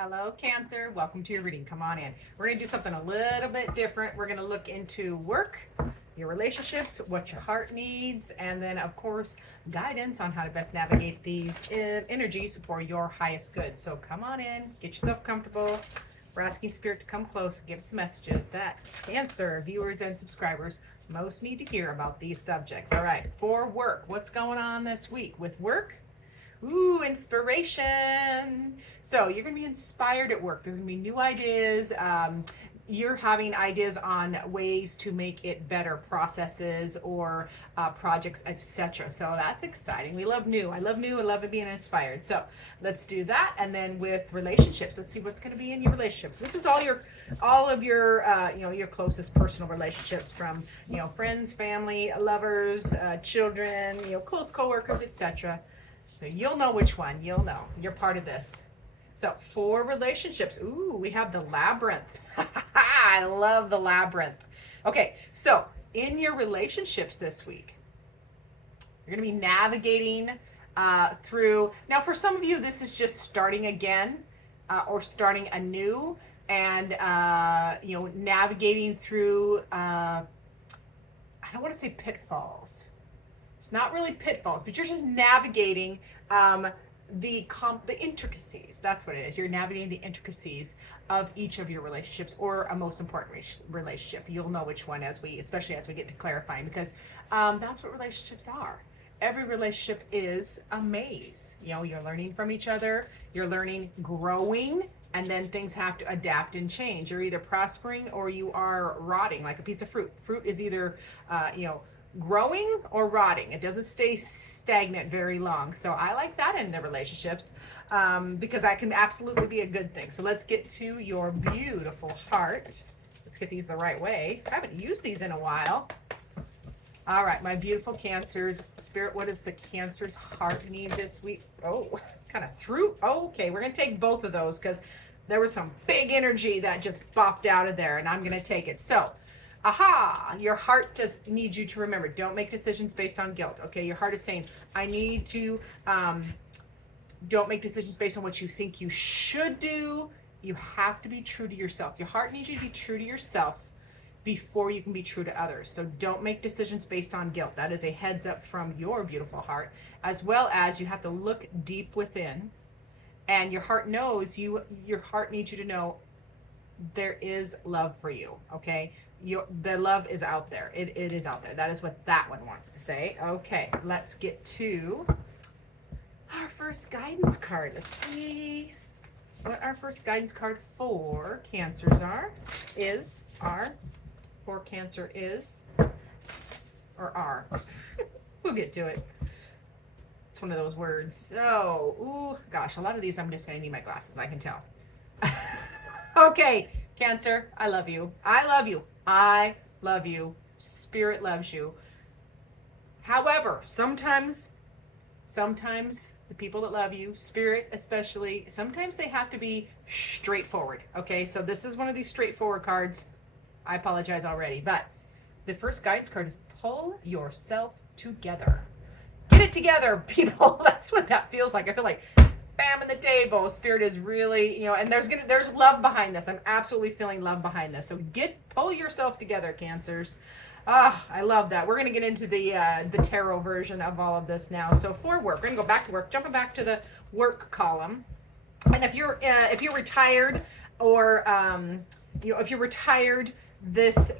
Hello, Cancer. Welcome to your reading. Come on in. We're going to do something a little bit different. We're going to look into work, your relationships, what your heart needs, and then, of course, guidance on how to best navigate these energies for your highest good. So come on in, get yourself comfortable. We're asking Spirit to come close and give us the messages that Cancer viewers and subscribers most need to hear about these subjects. All right, for work, what's going on this week with work? Ooh, inspiration. So you're going to be inspired at work. There's going to be new ideas. You're having ideas on ways to make it better, processes or projects, etc. So that's exciting. We love new. I love new. I love it being inspired. So let's do that. And then with relationships, let's see what's going to be in your relationships. This is all of your, your closest personal relationships, from friends, family, lovers, children, close coworkers, etc. So you'll know which one. You'll know. You're part of this. So for relationships, ooh, we have the labyrinth. I love the labyrinth. Okay, so in your relationships this week, you're going to be navigating through. Now, for some of you, this is just starting again or starting anew, and navigating through. I don't want to say pitfalls. It's not really pitfalls, but you're just navigating the intricacies. That's what it is. You're navigating the intricacies of each of your relationships, or a most important relationship. You'll know which one especially as we get to clarifying, because that's what relationships are. Every relationship is a maze. You're learning from each other. You're learning, growing, and then things have to adapt and change. You're either prospering or you are rotting like a piece of fruit. Fruit is either, growing or rotting. It doesn't stay stagnant very long. So I like that in the relationships, because that can absolutely be a good thing. So let's get to your beautiful heart. Let's get these the right way. I haven't used these in a while. All right, my beautiful Cancers. Spirit, what does the Cancer's heart need this week? Oh, kind of through. Oh, okay, we're going to take both of those because there was some big energy that just bopped out of there, and I'm going to take it. So, your heart just needs you to remember, don't make decisions based on guilt. Okay, your heart is saying, I need to, don't make decisions based on what you think you should do. You have to be true to yourself. Your heart needs you to be true to yourself before you can be true to others. So don't make decisions based on guilt. That is a heads up from your beautiful heart, as well as you have to look deep within, and your heart knows your heart needs you to know there is love for you. Okay, the love is out there. It is out there. That is what that one wants to say. Okay, let's get to our first guidance card. Let's see what our first guidance card for Cancers for Cancer is, or are. We'll get to it. It's one of those words. So, ooh, gosh, a lot of these I'm just gonna need my glasses, I can tell. Okay, Cancer, I love you. I love you. I love you. Spirit loves you. However, sometimes the people that love you, Spirit especially, sometimes they have to be straightforward. Okay, so this is one of these straightforward cards. I apologize already, but the first guidance card is pull yourself together. Get it together, people. That's what that feels like. I feel like bam in the table. Spirit is really, and there's love behind this. I'm absolutely feeling love behind this. So pull yourself together, Cancers. I love that. We're going to get into the tarot version of all of this now. So for work, we're going to go back to work, jumping back to the work column. And if you're retired, or if you're retired, this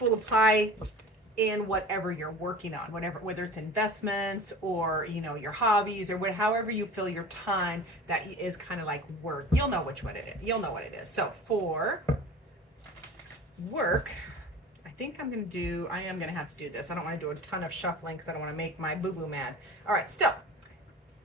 will apply in whatever you're working on, whether it's investments or your hobbies, or however you fill your time that is kind of like work. You'll know which one it is. You'll know what it is. So for work, I think I am going to have to do this. I don't want to do a ton of shuffling because I don't want to make my boo-boo mad. All right, so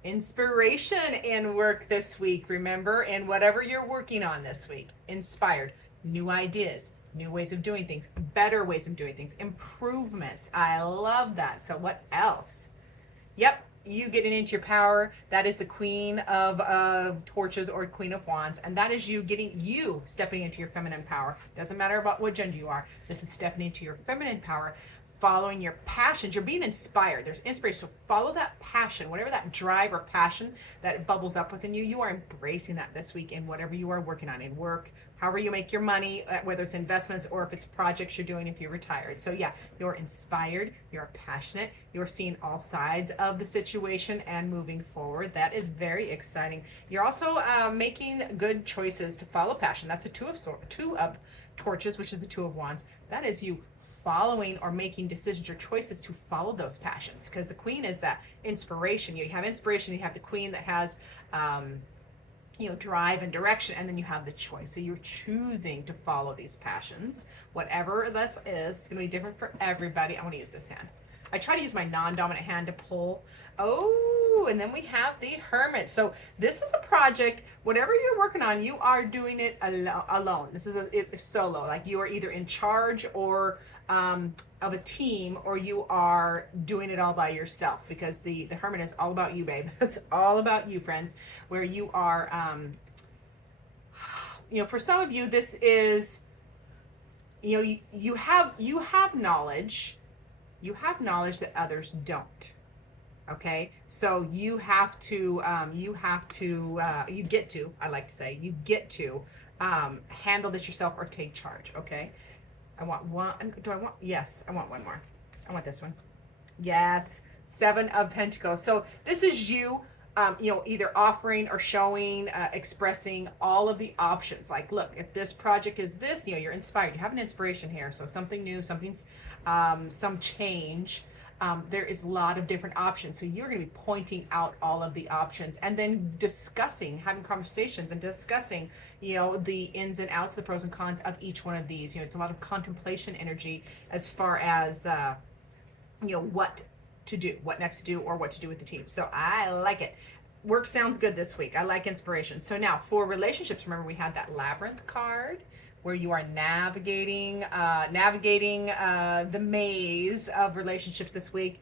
inspiration in work this week, remember, and whatever you're working on this week, inspired, new ideas, new ways of doing things, better ways of doing things, improvements. I love that. So what else? Yep, you getting into your power. That is the Queen of Torches or Queen of Wands, and that is you stepping into your feminine power. Doesn't matter about what gender you are. This is stepping into your feminine power, following your passions. You're being inspired. There's inspiration. So follow that passion, whatever that drive or passion that bubbles up within you. You are embracing that this week in whatever you are working on, in work, however you make your money, whether it's investments or if it's projects you're doing if you're retired. So yeah, you're inspired, you're passionate, you're seeing all sides of the situation and moving forward. That is very exciting. You're also making good choices to follow passion. That's a two of torches, which is the two of wands. That is you following or making decisions or choices to follow those passions, because the queen is that inspiration. You have inspiration, you have the queen that has drive and direction, and then you have the choice. So you're choosing to follow these passions, whatever this is. It's going to be different for everybody. I want to use this hand. I try to use my non-dominant hand to pull. Oh, and then we have the Hermit. So this is a project, whatever you're working on, you are doing it alone. This is a solo. Like you are either in charge or of a team, or you are doing it all by yourself, because the Hermit is all about you, babe. It's all about you, friends, where you are, for some of you, this is, you have knowledge. You have knowledge that others don't. Okay, so you get to handle this yourself or take charge. Okay, I want one. Yes, I want one more. I want this one. Yes, 7 of Pentacles. So this is you, either offering or showing, expressing all of the options. Like, look, if this project is this, you're inspired. You have an inspiration here. So something new, some change. There is a lot of different options. So you're going to be pointing out all of the options and then having conversations and discussing, the ins and outs, the pros and cons of each one of these. It's a lot of contemplation energy as far as, what to do, what next to do, or what to do with the team. So I like it. Work sounds good this week. I like inspiration. So now for relationships, remember we had that Labyrinth card, where you are navigating the maze of relationships this week.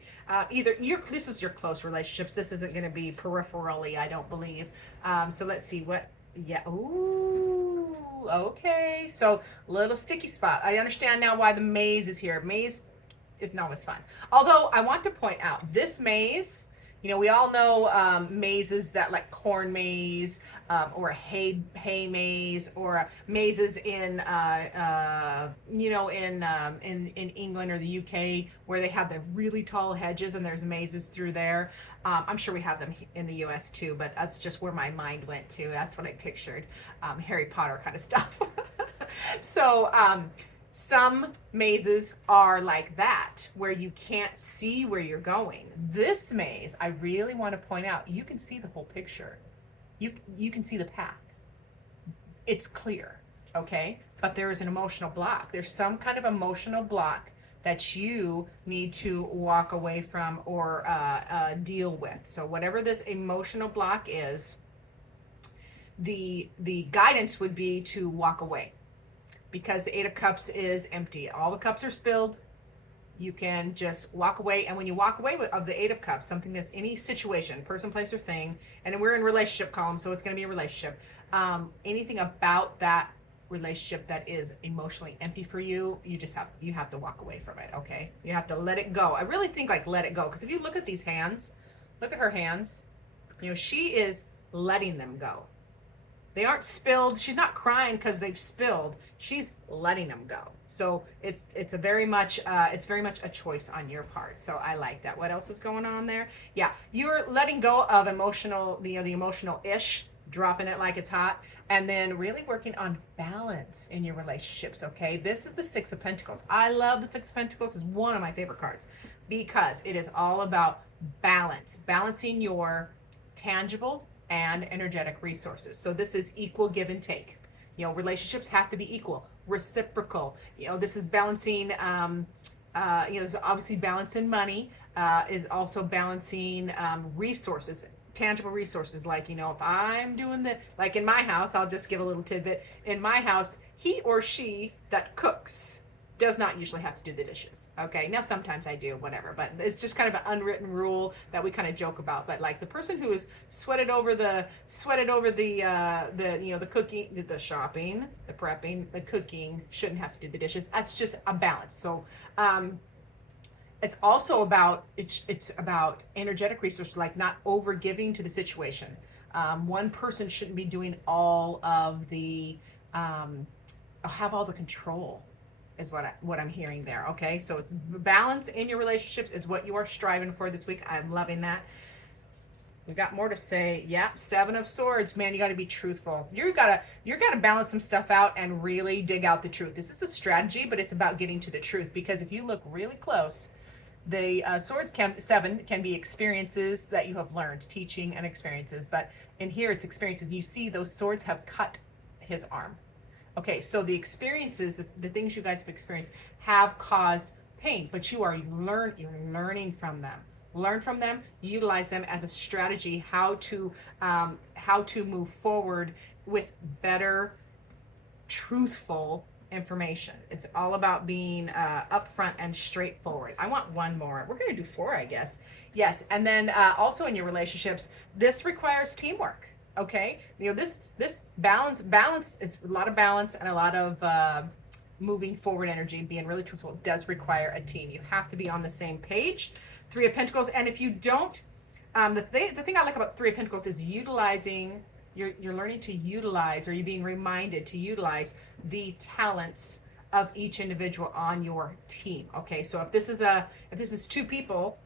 This is your close relationships. This isn't going to be peripherally, I don't believe. So let's see what. Yeah. Ooh. Okay. So little sticky spot. I understand now why the maze is here. Maze is not always fun. Although I want to point out this maze. We all know mazes that like corn maze, or a hay maze, or mazes in England or the UK, where they have the really tall hedges and there's mazes through there. I'm sure we have them in the US too, but that's just where my mind went to. That's what I pictured, Harry Potter kind of stuff. So some mazes are like that, where you can't see where you're going. This maze, I really want to point out, you can see the whole picture. You can see the path. It's clear, okay? But there is an emotional block. There's some kind of emotional block that you need to walk away from or deal with. So whatever this emotional block is, the guidance would be to walk away. Because the 8 of Cups is empty. All the cups are spilled. You can just walk away. And when you walk away of the 8 of Cups, something that's any situation, person, place, or thing, and we're in relationship column, so it's going to be a relationship. Anything about that relationship that is emotionally empty for you, you have to walk away from it, okay? You have to let it go. I really think like let it go. Because if you look at these hands, look at her hands. She is letting them go. They aren't spilled. She's not crying because they've spilled. She's letting them go. So it's very much a choice on your part. So I like that. What else is going on there? Yeah, you're letting go of the emotional ish, dropping it like it's hot, and then really working on balance in your relationships. Okay, this is the 6 of Pentacles. I love the 6 of Pentacles. It's one of my favorite cards because it is all about balance, balancing your tangible and energetic resources. So this is equal give and take. Relationships have to be equal, reciprocal. This is balancing, there's obviously balancing money, is also balancing resources, tangible resources. Like, if I'm doing like in my house, I'll just give a little tidbit. In my house, he or she that cooks does not usually have to do the dishes. Okay, now sometimes I do, whatever, but it's just kind of an unwritten rule that we kind of joke about. But like the person who is sweated over the cooking, the shopping, the prepping, the cooking shouldn't have to do the dishes. That's just a balance. So It's also about, it's about energetic resources, like not over giving to the situation. One person shouldn't be doing all of the, have all the control, is what I'm hearing there. Okay, so it's balance in your relationships is what you are striving for this week. I'm loving that. We got more to say. Yep, Seven of Swords. Man, you got to be truthful. You gotta balance some stuff out and really dig out the truth. This is a strategy, but it's about getting to the truth, because if you look really close, the seven can be experiences that you have learned, teaching and experiences. But in here, it's experiences. You see, those swords have cut his arm. Okay, so the experiences, the things you guys have experienced, have caused pain, but you're learning from them. Learn from them, utilize them as a strategy how to move forward with better, truthful information. It's all about being upfront and straightforward. I want one more. We're going to do four, I guess. Yes, and then also in your relationships, this requires teamwork. Okay, this balance. It's a lot of balance and a lot of moving forward energy. Being really truthful, it does require a team. You have to be on the same page. Three of Pentacles, and if you don't, the thing I like about Three of Pentacles is utilizing. You're learning to utilize, or you're being reminded to utilize the talents of each individual on your team. Okay, so if this is two people,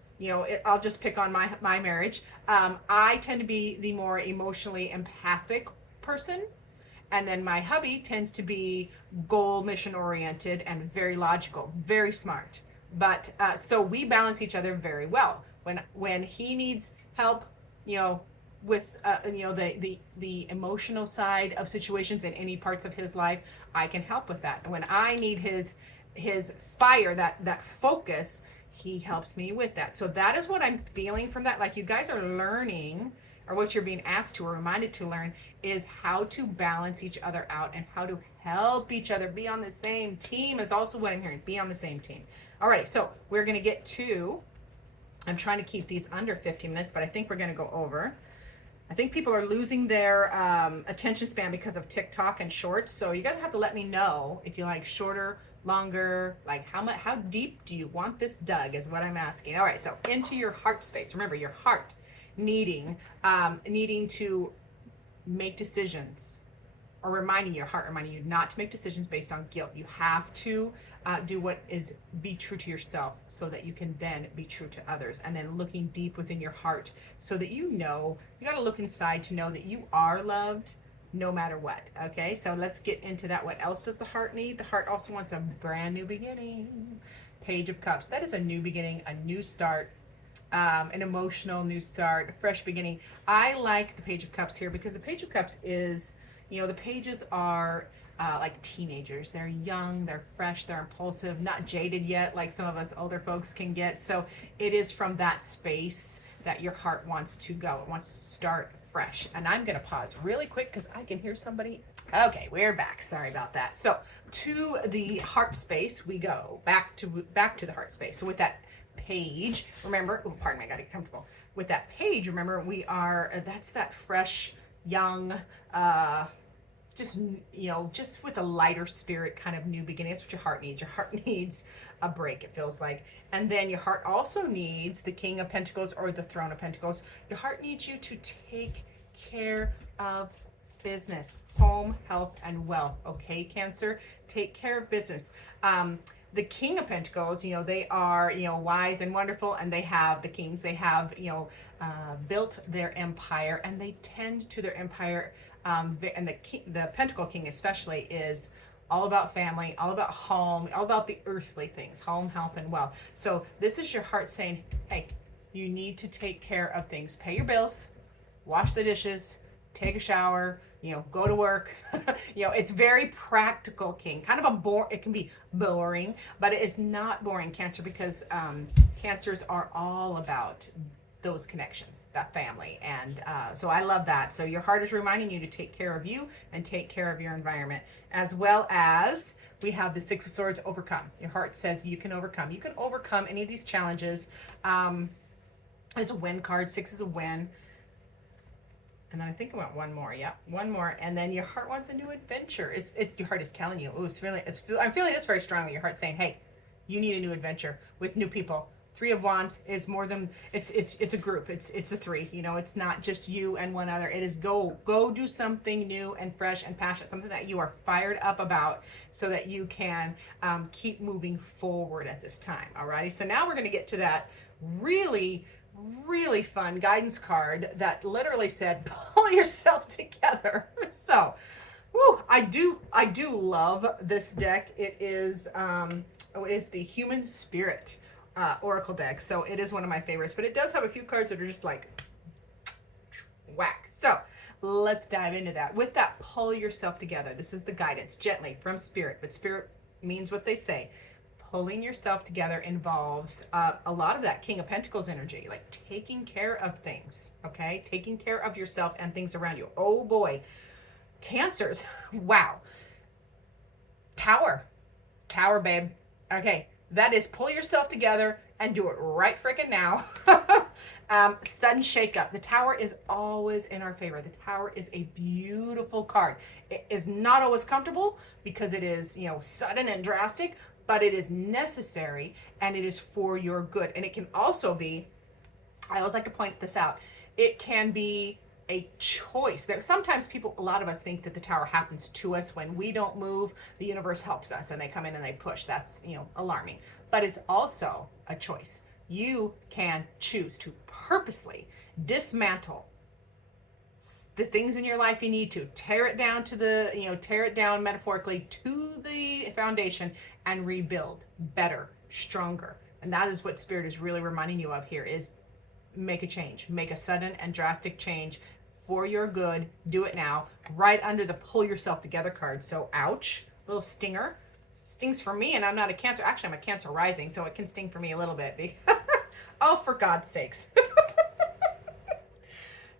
I'll just pick on my marriage. I tend to be the more emotionally empathic person, and then my hubby tends to be goal mission oriented and very logical, very smart. But so we balance each other very well. When he needs help, with the emotional side of situations in any parts of his life, I can help with that. And when I need his fire, that focus, he helps me with that. So that is what I'm feeling from that. Like, you guys are learning, or what you're being asked to or reminded to learn, is how to balance each other out and how to help each other be on the same team, is also what I'm hearing. Be on the same team. All right, so we're going to get to, I'm trying to keep these under 15 minutes, but I think we're going to go over. I think people are losing their attention span because of TikTok and shorts. So you guys have to let me know if you like shorter, longer, like how deep do you want this dug, is what I'm asking. All right, so into your heart space. Remember, your heart needing to make decisions, or reminding you not to make decisions based on guilt. You have to be true to yourself, so that you can then be true to others. And then looking deep within your heart, so that you got to look inside to know that you are loved no matter what. Okay, so let's get into that. What else does the heart need? The heart also wants a brand new beginning. Page of Cups. That is a new beginning, a new start. An emotional new start, a fresh beginning. I like the Page of Cups here because the Page of Cups is, the pages are like teenagers. They're young, they're fresh, they're impulsive, not jaded yet like some of us older folks can get. So it is from that space that your heart wants to go. It wants to start fresh. And I'm going to pause really quick because I can hear somebody. Okay, we're back. Sorry about that. So to the heart space we go. Back to the heart space. So with that page, remember, oh, pardon me, I got to get comfortable. With that page, remember, we are, that's that fresh, young, just with a lighter spirit kind of new beginning. That's what your heart needs. Your heart needs a break, it feels like. And then your heart also needs the King of Pentacles or the Throne of Pentacles. Your heart needs you to take care of business, home, health, and wealth. Okay, Cancer, take care of business. The King of Pentacles, they are, wise and wonderful, and they have, the kings, they have, built their empire, and they tend to their empire, and the Pentacle King especially is all about family, all about home, all about the earthly things, home, health, and wealth. So this is your heart saying, hey, you need to take care of things. Pay your bills, wash the dishes, take a shower, go to work. It's very practical, King. Kind of it can be boring, but it's not boring, Cancer, because Cancers are all about those connections, that family. And so I love that. So your heart is reminding you to take care of you and take care of your environment, as well as we have the Six of Swords, overcome. Your heart says you can overcome. You can overcome any of these challenges. There's a win card. 6 is a win. And then I think I want one more. Yeah, one more. And then your heart wants a new adventure. Your heart is telling you. I'm feeling this very strongly. Your heart saying, hey, you need a new adventure with new people. Three of Wands is more than, it's a group. It's a three. You know, it's not just you and one other. It is go do something new and fresh and passionate, something that you are fired up about, so that you can keep moving forward at this time. Alrighty. So now we're going to get to that really fun guidance card that literally said, pull yourself together. So, whew, I do love this deck. It is the Human Spirit Oracle deck. So it is one of my favorites, but it does have a few cards that are just like whack. So let's dive into that. With that, pull yourself together. This is the guidance, gently from Spirit, but Spirit means what they say. Pulling yourself together involves a lot of that King of Pentacles energy, like taking care of things, okay? Taking care of yourself and things around you. Oh boy. Cancers. Wow. Tower, babe. Okay. That is pull yourself together and do it right freaking now. Sudden shakeup. The Tower is always in our favor. The Tower is a beautiful card. It is not always comfortable because it is, you know, sudden and drastic, but it is necessary and it is for your good. And it can also be, I always like to point this out, it can be a choice. That sometimes people, a lot of us think that the Tower happens to us when we don't move. The universe helps us and they come in and they push. That's, you know, alarming. But it's also a choice. You can choose to purposely dismantle the things in your life you need to. Tear it down to the, you know, tear it down metaphorically to the foundation and rebuild better, stronger. And that is what Spirit is really reminding you of here, is make a change. Make a sudden and drastic change for your good. Do it now, right under the pull yourself together card. So ouch, little stinger. Stings for me, and I'm not a Cancer. Actually, I'm a Cancer rising, so it can sting for me a little bit. Oh, for God's sakes.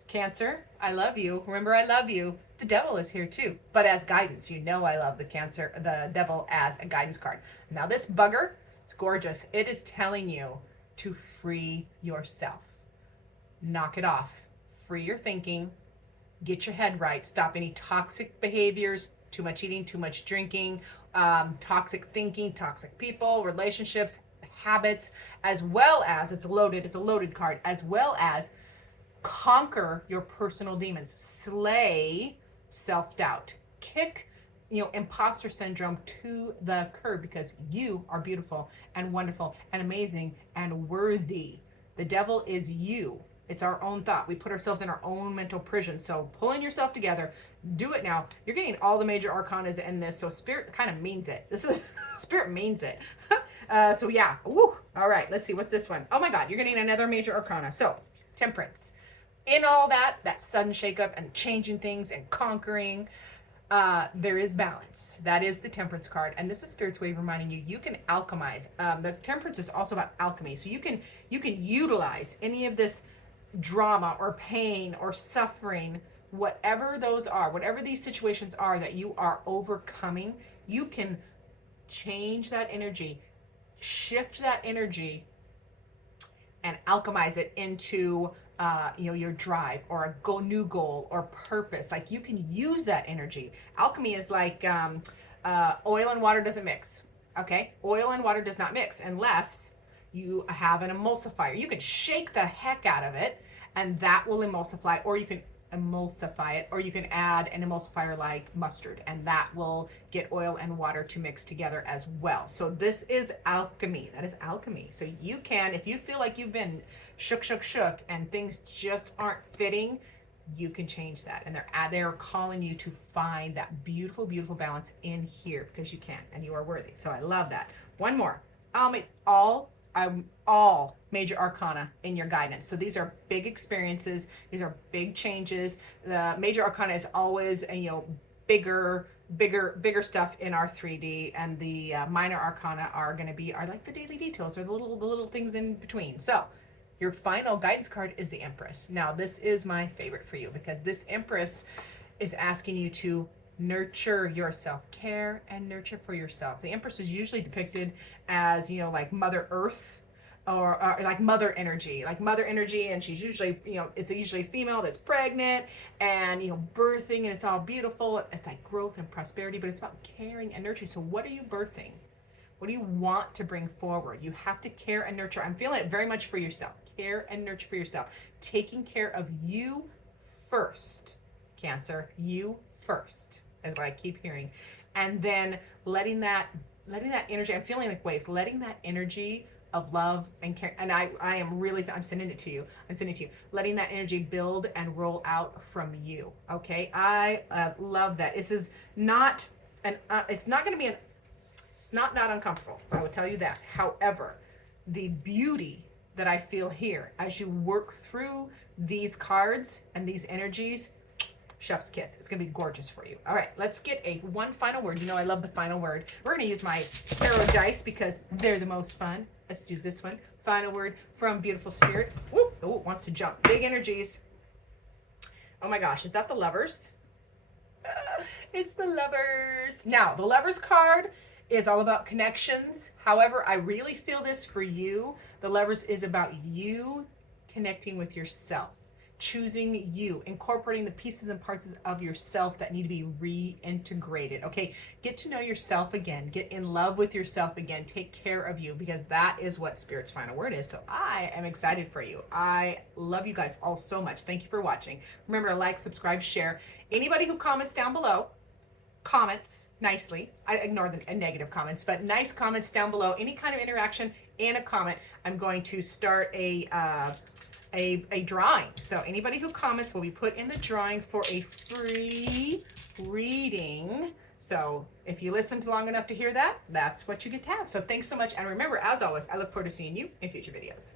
Cancer, I love you. Remember, I love you. The Devil is here too, but as guidance. You know I love the Devil as a guidance card. Now this bugger, it's gorgeous. It is telling you to free yourself. Knock it off. Free your thinking. Get your head right. Stop any toxic behaviors, too much eating, too much drinking, toxic thinking, toxic people, relationships, habits, as well as, it's a loaded card, as well as conquer your personal demons, slay self-doubt, kick, you know, imposter syndrome to the curb, because you are beautiful and wonderful and amazing and worthy. The Devil is you. It's our own thought. We put ourselves in our own mental prison. So pulling yourself together, do it now. You're getting all the major arcanas in this. So Spirit kind of means it. This is, Spirit means it. So yeah. Woo. All right. Let's see. What's this one? Oh my God. You're getting another major arcana. So Temperance. In all that sudden shakeup and changing things and conquering, there is balance. That is the Temperance card. And this is Spirit's way of reminding you, you can alchemize. The Temperance is also about alchemy. So you can utilize any of this drama or pain or suffering, whatever those are, whatever these situations are that you are overcoming, you can change that energy, shift that energy, and alchemize it into you know, your drive or a new goal or purpose. Like, you can use that energy. Alchemy is like oil and water doesn't mix. Okay, oil and water does not mix unless you have an emulsifier. You can shake the heck out of it and that will emulsify, or you can emulsify it, or you can add an emulsifier like mustard and that will get oil and water to mix together as well. So this is alchemy. That is alchemy. So you can, if you feel like you've been shook and things just aren't fitting, you can change that. And they're calling you to find that beautiful balance in here, because you can and you are worthy. So I love that. One more. It's all major arcana in your guidance. So these are big experiences. These are big changes. The major arcana is always, you know, bigger stuff in our 3D, and the minor arcana are like the daily details, or the little things in between. So your final guidance card is the Empress. Now this is my favorite for you, because this Empress is asking you to nurture your self-care and nurture for yourself. The Empress is usually depicted as, you know, like Mother Earth, or like mother energy, and she's usually, you know, it's usually a female that's pregnant and, you know, birthing, and it's all beautiful. It's like growth and prosperity, but it's about caring and nurturing. So what are you birthing? What do you want to bring forward? You have to care and nurture. I'm feeling it very much for yourself. Care and nurture for yourself. Taking care of you first. Cancer, you first is what I keep hearing. And then letting that energy, I'm feeling like waves, letting that energy of love and care, and I am really, I'm sending it to you. I'm sending it to you. Letting that energy build and roll out from you. Okay, I love that. This is not it's not going to be it's not uncomfortable. I will tell you that. However, the beauty that I feel here as you work through these cards and these energies, chef's kiss. It's gonna be gorgeous for you. All right, let's get one final word. You know I love the final word. We're gonna use my tarot dice because they're the most fun. Let's do this one. Final word from Beautiful Spirit. Whoop. Oh, it wants to jump. Big energies. Oh my gosh, is that the Lovers? It's the Lovers. Now, the Lovers card is all about connections. However, I really feel this for you. The Lovers is about you connecting with yourself, choosing you, incorporating the pieces and parts of yourself that need to be reintegrated. Okay, get to know yourself again, get in love with yourself again, take care of you, because that is what Spirit's final word is. So I am excited for you. I love you guys all so much. Thank you for watching. Remember to like, subscribe, share. Anybody who comments down below, comments nicely. I ignore the negative comments, but nice comments down below. Any kind of interaction in a comment, I'm going to start a drawing. So anybody who comments will be put in the drawing for a free reading. So if you listened long enough to hear that, that's what you get to have. So thanks so much. And remember, as always, I look forward to seeing you in future videos.